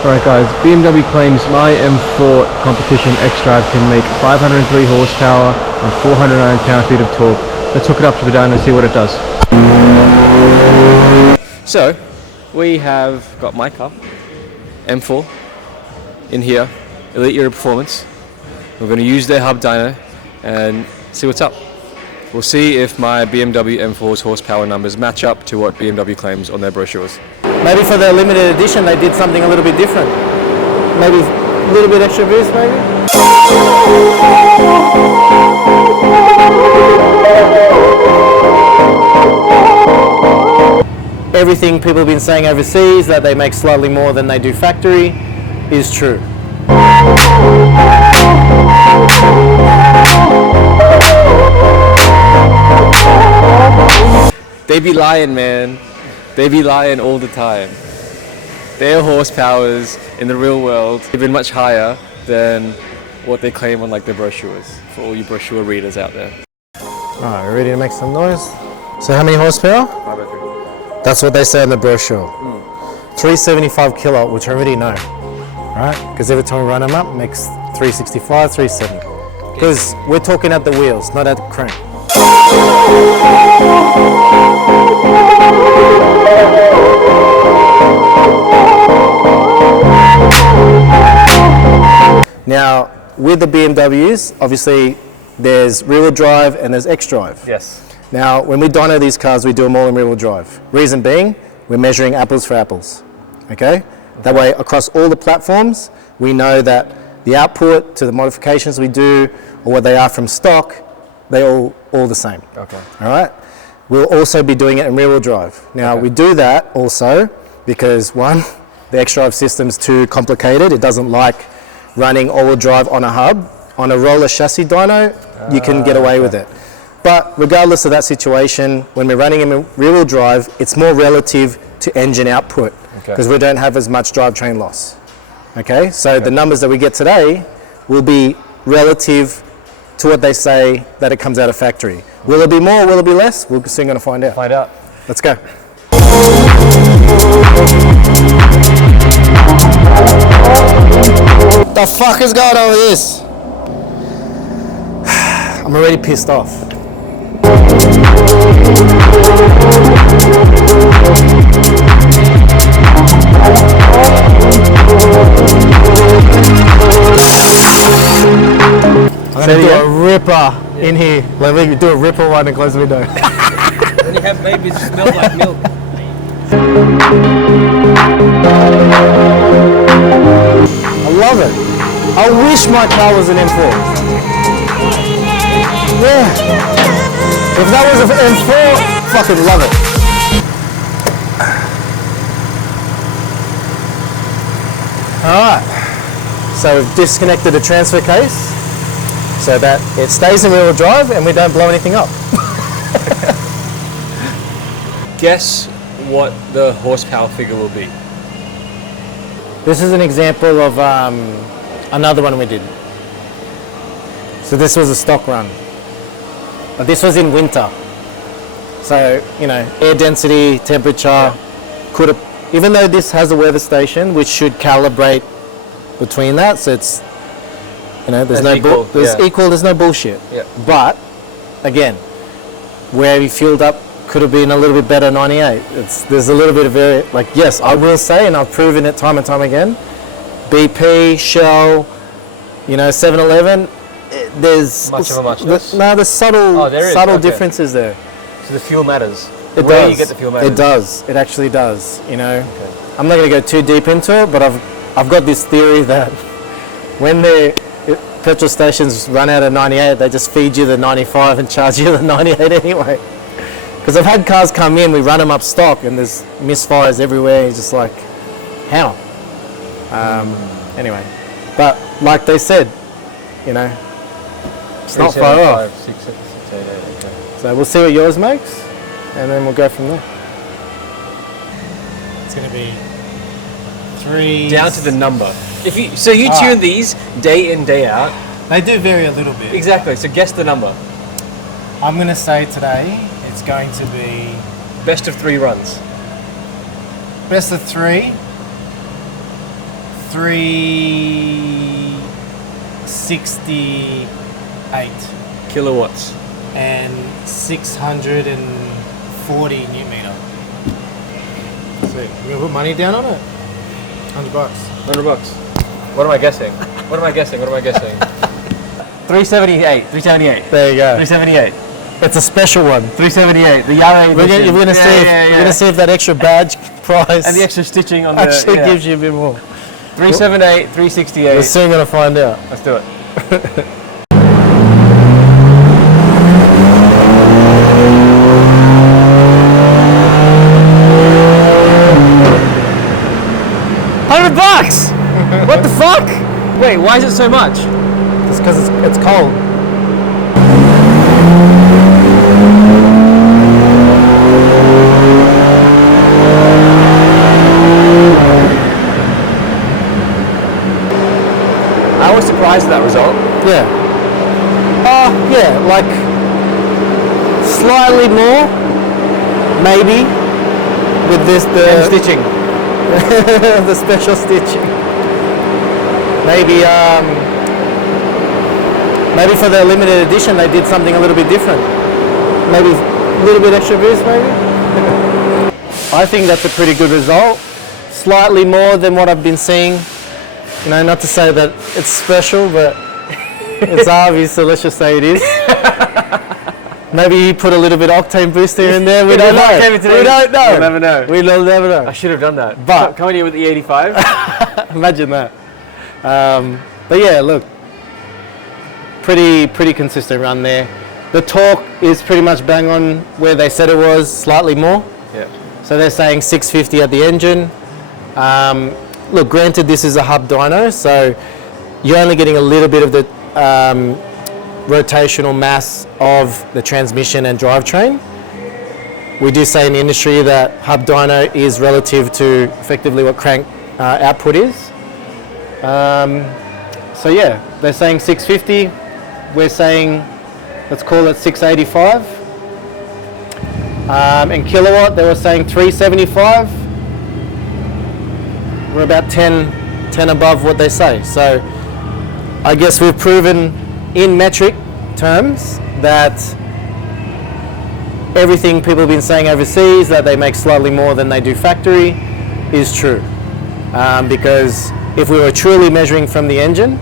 Alright guys, BMW claims my M4 competition X-Drive can make 503 horsepower and 409 pound-feet of torque. Let's hook it up to the dyno and see what it does. So, we have got my car, M4, in here, Elite Era Performance. We're going to use their hub dyno and see what's up. We'll see if my BMW M4's horsepower numbers match up to what BMW claims on their brochures. Maybe for their limited edition they did something a little bit different. Maybe a little bit extra boost maybe? Everything people have been saying overseas that they make slightly more than they do factory is true. They be lying, man. They be lying all the time. Their horsepowers in the real world have been much higher than what they claim on like their brochures, for all you brochure readers out there. Alright, we're ready to make some noise. So how many horsepower? 503. That's what they say in the brochure. 375 kilowatt, which I already know. Right? Because every time we run them up, it makes 365, 370. Because we're talking at the wheels, not at the crank. Now, with the BMWs, obviously there's rear-wheel drive and there's X-Drive. Yes. Now, when we dyno these cars, we do them all in rear-wheel drive. Reason being, we're measuring apples for apples. Okay? That way, across all the platforms, we know that the output to the modifications we do, or what they are from stock, they're all the same. Okay. All right? We'll also be doing it in rear-wheel drive. Now, we do that also because, one, the X-Drive system's too complicated. It doesn't like running all-wheel drive on a hub. On a roller chassis dyno, you can get away with it. But regardless of that situation, when we're running in rear-wheel drive, it's more relative to engine output because we don't have as much drivetrain loss. Okay, so the numbers that we get today will be relative to what they say that it comes out of factory. Will it be more, will it be less? We're soon going to find out. Find out. Let's go. The fuck is going on with this? I'm already pissed off. I'm gonna do a ripper in here. Let me do a ripper one and close the window. When you have babies, it smells like milk. I love it. I wish my car was an M4. Yeah. If that was an M4, fucking love it. Alright. So we've disconnected the transfer case so that it stays in rear-wheel drive and we don't blow anything up. Guess what the horsepower figure will be. This is an example of another one we did. So this was a stock run. But this was in winter. So, you know, air density, temperature, could have, even though this has a weather station which should calibrate between that, so it's, you know, there's there's no bullshit. Yeah. But again, where we fueled up could have been a little bit better 98. There's a little bit of yes, I will say, and I've proven it time and time again, BP, Shell, you know, 7-Eleven, there's Much of a muchness? No, there's subtle differences there. So the fuel matters. It Where does. you get the fuel matters. It does. It actually does. You know, I'm not going to go too deep into it, but I've got this theory that when the petrol stations run out of 98, they just feed you the 95 and charge you the 98 anyway. Because I've had cars come in, we run them up stock, and there's misfires everywhere. You're just like, how? Anyway, but like they said, you know, it's not far off. 688, okay. So we'll see what yours makes, and then we'll go from there. It's going to be 3... Down to the number. If you tune these day in, day out. They do vary a little bit. Exactly, so guess the number. I'm going to say today it's going to be... Best of 3 runs. Best of 3, 368 Kilowatts. and 640 newton meter. So you gonna put money down on it? $100. $100. What am I guessing? What am I guessing? 378. 378. There you go. 378. It's a special one. 378. The Jahre We're edition. gonna see. We're gonna see if that extra badge price And the extra stitching on the actually gives you a bit more. 378, 368. We're soon gonna find out. Let's do it. $100. What the fuck? Wait, why is it so much? It's because it's cold. I was surprised at that result. Yeah. Yeah, like slightly more, maybe, with this And stitching. the special stitching. Maybe maybe for the limited edition they did something a little bit different. Maybe a little bit extra boost, maybe. I think that's a pretty good result. Slightly more than what I've been seeing. You know, not to say that it's special, but it's obvious, so let's just say it is. Maybe he put a little bit octane boost here and there. We don't know. We don't know. We'll never know. We'll never know. I should have done that. But- coming here with the 85. Imagine that. But yeah, look, pretty consistent run there. The torque is pretty much bang on where they said it was, slightly more. Yeah. So they're saying 650 at the engine. Look, granted this is a hub dyno, so you're only getting a little bit of the rotational mass of the transmission and drivetrain. We do say in the industry that hub dyno is relative to effectively what crank output is. So yeah, they're saying 650. We're saying, let's call it 685. And kilowatt, they were saying 375. We're about 10 above what they say. So I guess we've proven in metric terms that everything people have been saying overseas, that they make slightly more than they do factory, is true. Because if we were truly measuring from the engine,